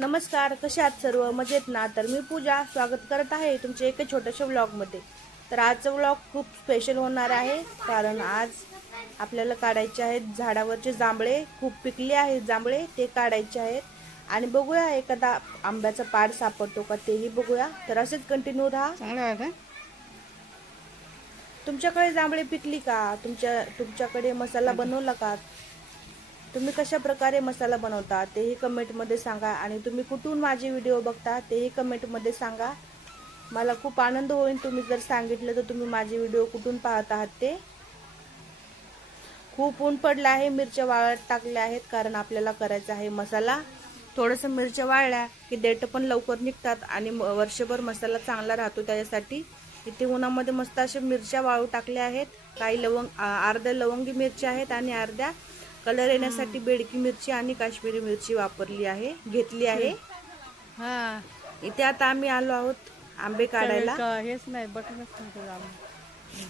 नमस्कार कसे आहात सर्व? मजेत ना? तर मी पूजा स्वागत करत आहे तुमच्या एका छोट्याशा व्लॉगमध्ये तर आजचा व्लॉग खूप स्पेशल होणार आहे कारण आज आपल्याला काढायचे आहेत झाडावरचे जांभळे. खूप पिकले आहेत जांभळे ते काढायचे आहेत. आणि बघूया एखादा आंब्याचा पाड सापडतो का तेही बघूया. तर असेच कंटिन्यू राहा. तुमच्याकडे जांभळे पिकली का? तुमच्या तुमच्याकडे मसाला बनवला का? तुम्ही कशा प्रकारे मसाला बनवता तेही कमेंटमध्ये सांगा आणि तुम्ही कुठून माझे व्हिडिओ बघता तेही कमेंटमध्ये सांगा. मला खूप आनंद होईल तुम्ही जर सांगितलं तर तुम्ही माझे व्हिडिओ कुठून पाहत आहात ते. खूप ऊन पडलं आहे मिरच्या वाळत टाकल्या आहेत कारण आपल्याला करायचा आहे मसाला. थोडंसं मिरच्या वाळल्या की देठ पण लवकर निघतात आणि म- वर्षभर मसाला चांगला राहतो त्याच्यासाठी. इथे उन्हामध्ये मस्त अशा मिरच्या वाळू टाकल्या आहेत. काही लवंग अर्ध्या लवंगी मिरच्या आहेत आणि अर्ध्या कलर येण्यासाठी बेडकी मिरची आणि काश्मीरी मिरची वापरली आहे घेतली आहे. हा. इथे आता आम्ही आलो आहोत आंबे काढायला. हेच नाही बटनच नाही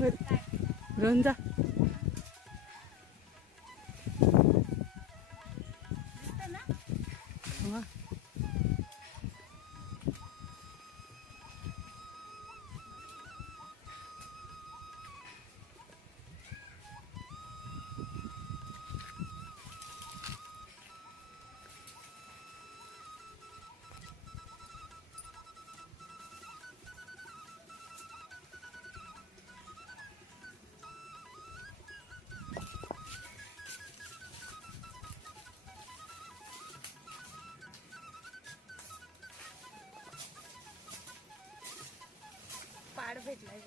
बाई, रंजा हा. पाड भेटलाय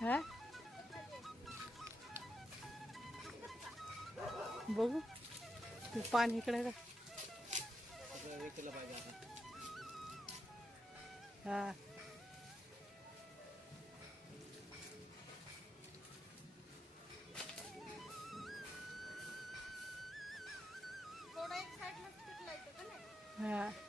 हा बघू ते पाणी इकडे का हा हा.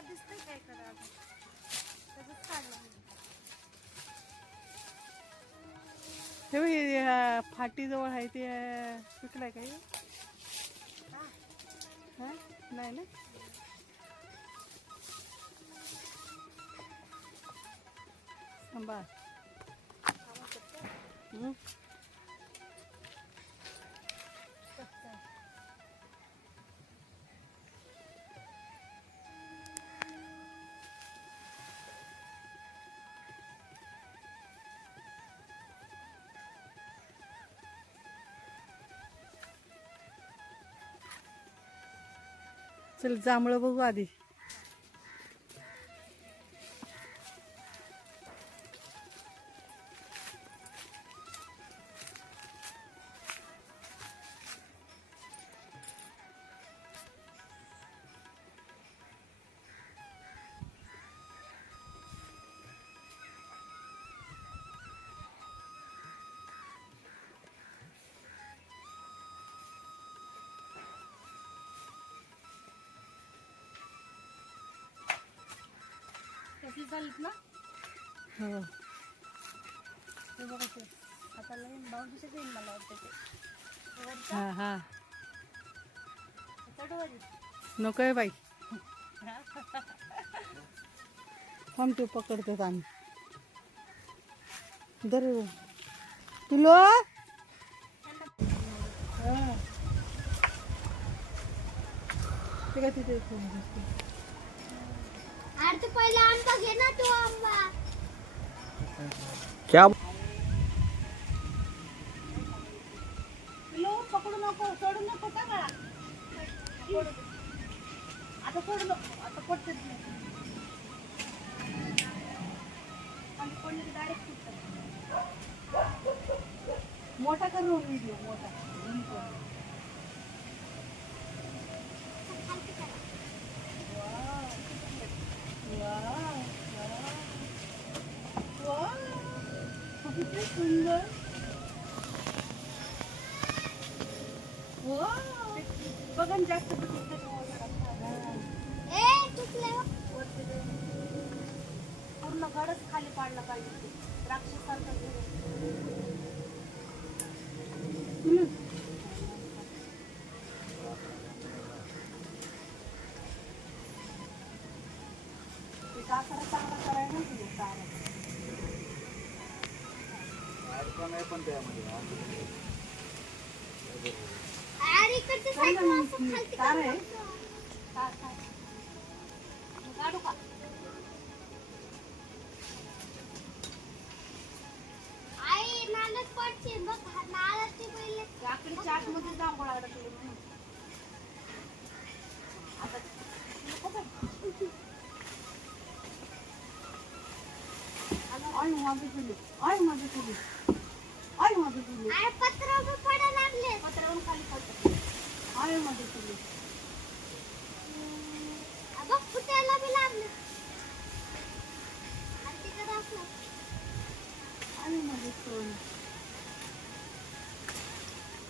त्याला दिसतंय काय करा काढलं हे, फाटीजवळ आहे ते पिकलाय का हे? हा. नाही ना? थांबा. चल जांभळं बघू आधी. पीस झालीत ना? हो. ते बघा ते हाताला येईन बाउंड्रीचे येईन मला वाटतं ते. हा हा. चढवली नकोय बाई. थांब ते पकडतात आम्ही? दर तुलो? ते काय तिथे फोन दिसतो. अरे तू पहिले आंबा घे ना तू आंबा क्या? पिलो पकडू नको सोडू नको का बाळा आता सोडू नको आता आणि पडले की मोठा करू व्हिडिओ मोठा किती सुंदर बघा ना, जास्त पूर्ण गडच खाली पाडला पाहिजे. द्राक्षासारखं अरे इकडच्या साईडला असं खालती तार आहे. करतो. तार, तार. मग काढू का आई नालच पडते बघ हा नालाची पहिले आखरी चाटमध्ये जांभूळ अडकले म्हणून आता नको बाई. आई माझी तुली आई माझी तुली आई माझी तुली अरे पत्र बी पडायला लागले पत्रावरून खाली पडतं आई माझी तुली आ बघ फुटायला बी लागले आणि तिकडं असलं आई माझी तुली काहीच नाही त्या थंडीला झुम कर डोकं खाली आणि खालती जाऊन दामळा एक चालू आहे त्याला बारीक बारीक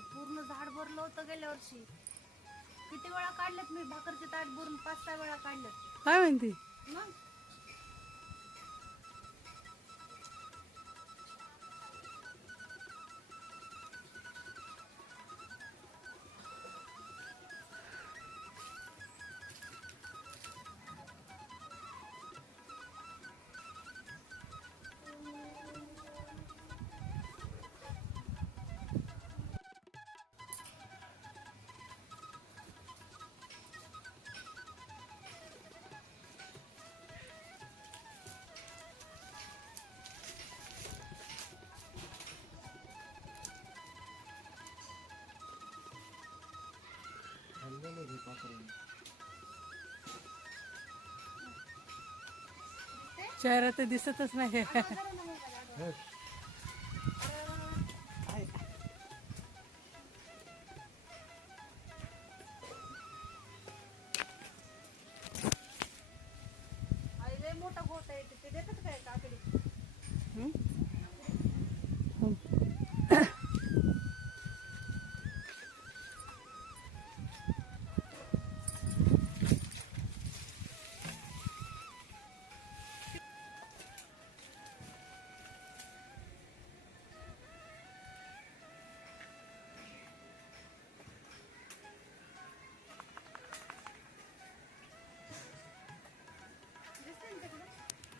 पूर्ण झाड भरलं होतं गेल्या वर्षी. किती वेळा काढलेत मी भाकरचे ताट भरून? पाच सहा वेळा काढलेत. काय म्हणते? मग? चेहरा तर दिसतच नाही.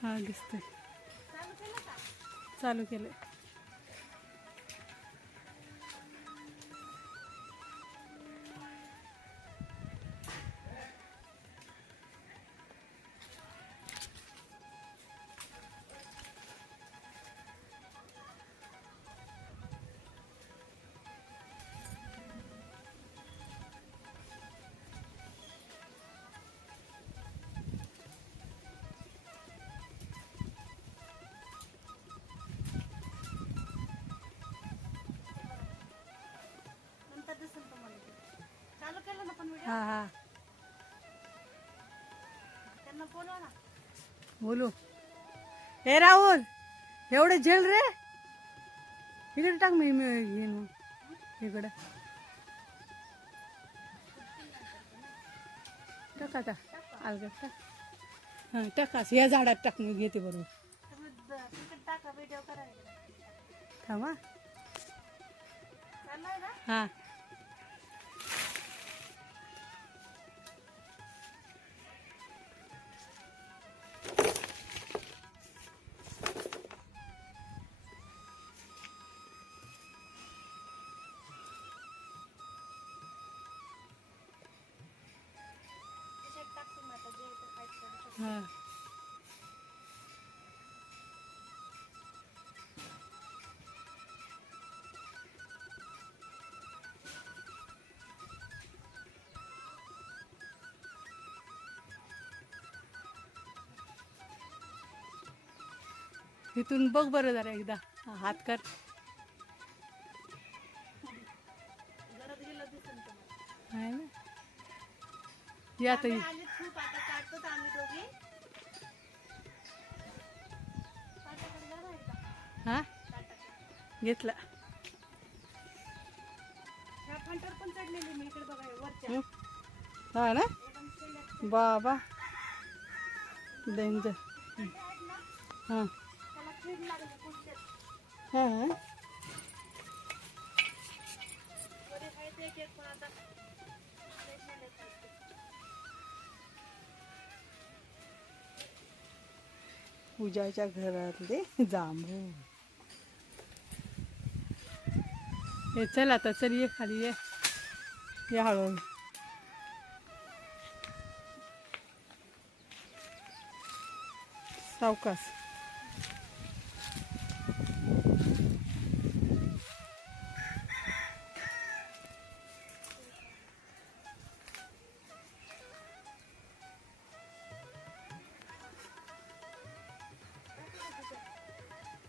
हा दिसतोय. चालू केलं केलंय हा हा. त्यांना बोलवा ना. बोलू. हे राहुल एवढे झेल रे? इकडे टाक मी मी घेईन मग इकडे. टाक आता अलगद टाक. हां टाकास या झाडात टाक मी घेते बरोबर. तुम्ही द- तिकडे टाका व्हिडिओ. थांबा. चाललाय ना? हां. इथून बघ बरं जरा एकदा. हात कर. ना? या आता घेतला. हे ना? बाबा. डेंजर हां. हां. पूजाच्या घरातले जांभू हे चल आता चल ये खाली ये. या हळूहळू. सावकाश.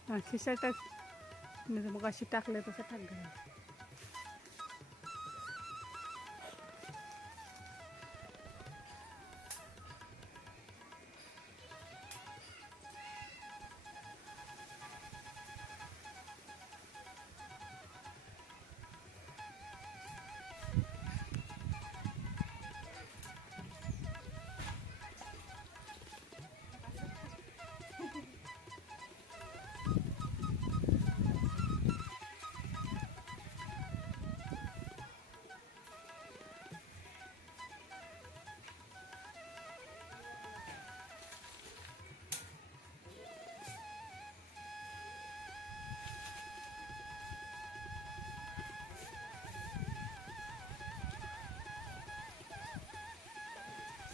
हा खिशा टाक. मग अशी टाकलं तसं टाक घरात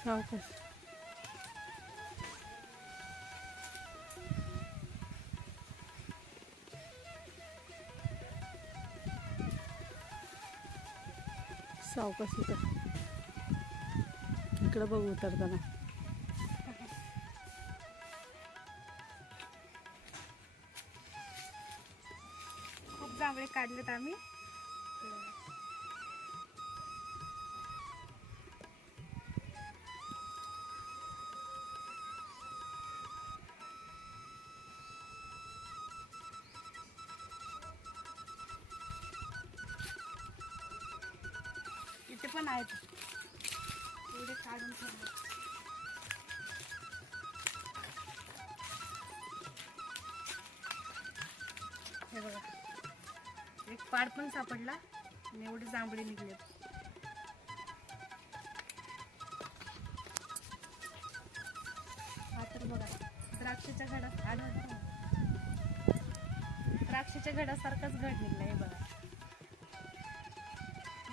सावकाश सावकाश इथं इकडं बघू उतरताना. खूप जांभळे काढलेत आम्ही. हे बघा. एक पाड पण सापडला आणि एवढे जांभळे निघले. हा तर बघा द्राक्षाच्या घडात आढळतो द्राक्षाच्या घडासारखाच घड निघला हे बघा.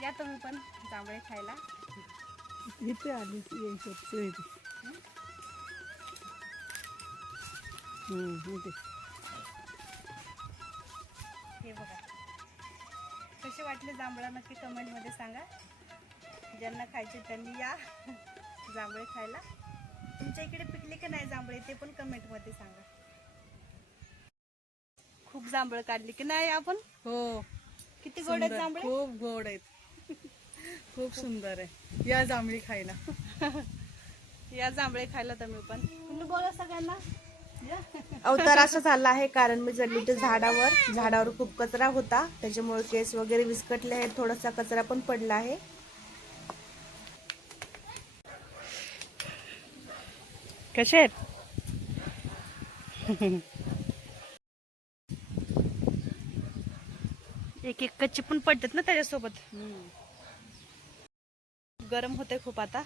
या तुम्ही पण जांभळे खायला इथे आली यायचं इथे हे बघा. कसे वाटले जांभळा नक्की कमेंटमध्ये सांगा. ज्यांना खायचे त्यांनी या जांभळे खायला. तुमच्या इकडे पिकले की नाही जांभळे ते पण कमेंटमध्ये सांगा. खूप जांभळं काढली की नाही आपण? हो. किती गोड आहेत. जांभळे? खूप गोड आहेत. खूप सुंदर आहे. या जांभळी खायला. या जांभळे खायला तुम्ही पण. तुम्ही बोला सगळ्यांना. या. अवतार असं झाला आहे कारण मी चढली होते झाडावर. झाडावर खूप कचरा होता. त्याच्यामुळे केस वगैरे विस्कटले आहेत. थोडासा कचरा पण पडला आहे. कसे आहेत? एक एक कच्ची पण पडतात ना त्याच्यासोबत. गरम होते खूप आता.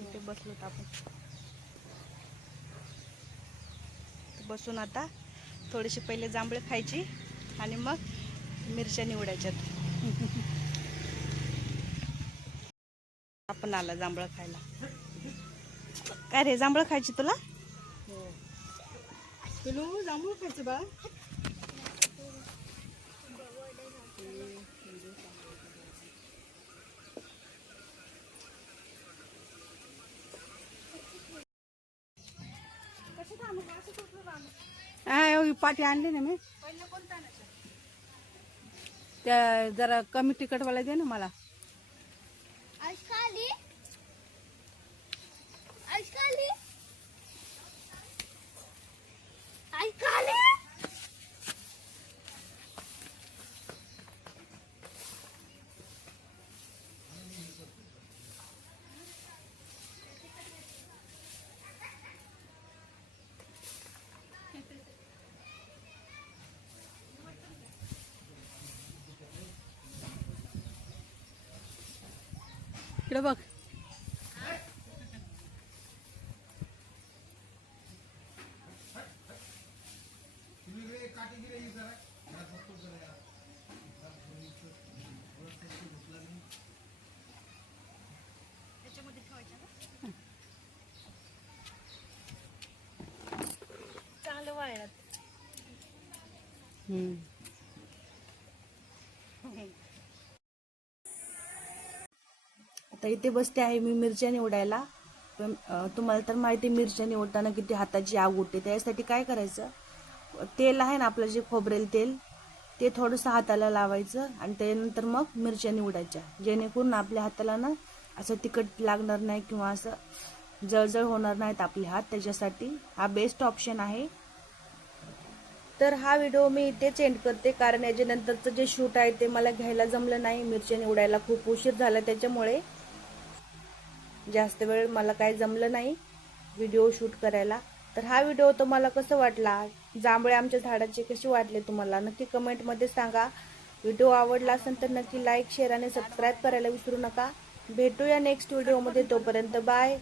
इथे बसलो आपण. बसून आता थोडीशी पहिले जांभळे खायची आणि मग मिरच्या निवडायच्यात. आपण आला जांभळं खायला. काय रे जांभळं खायची तुला? हो. जांभूळ खायचं बा हा एवढी पाठी आणली ना मी. त्या जरा कमी तिखटवाला दे ना मला. इकडे बघ चांगलं वाळत हम्म. इथे बसते आहे मी मिरच्या निवडायला. पण तुम्हाला तर माहिती आहे मिरच्या निवडताना किती हाताची आग उठते त्यासाठी काय करायचं? तेल आहे ना आपलं जे खोबरेल तेल ते थोडंसं हाताला लावायचं आणि त्यानंतर मग मिरच्या निवडायच्या. जेणेकरून आपल्या हाताला ना असं तिखट लागणार नाही किंवा असं जळजळ होणार नाहीत आपले हात. त्याच्यासाठी हा बेस्ट ऑप्शन आहे. तर हा व्हिडिओ मी इथेच एंड करते. कारण याच्यानंतरचं जे शूट आहे ते मला घ्यायला जमलं नाही. मिरच्या निवडायला खूप उशीर झाला त्याच्यामुळे. जास्त वेळ मला काय जमलं नाही व्हिडिओ शूट करायला. तर हा व्हिडिओ तुम्हाला कसं वाटला? जांभळे आमच्या झाडाचे कसे वाटले तुम्हाला? नक्की कमेंटमध्ये सांगा. व्हिडिओ आवडला असेल तर नक्की लाईक शेअर आणि सबस्क्राईब करायला विसरू नका. भेटूया नेक्स्ट व्हिडिओमध्ये तोपर्यंत बाय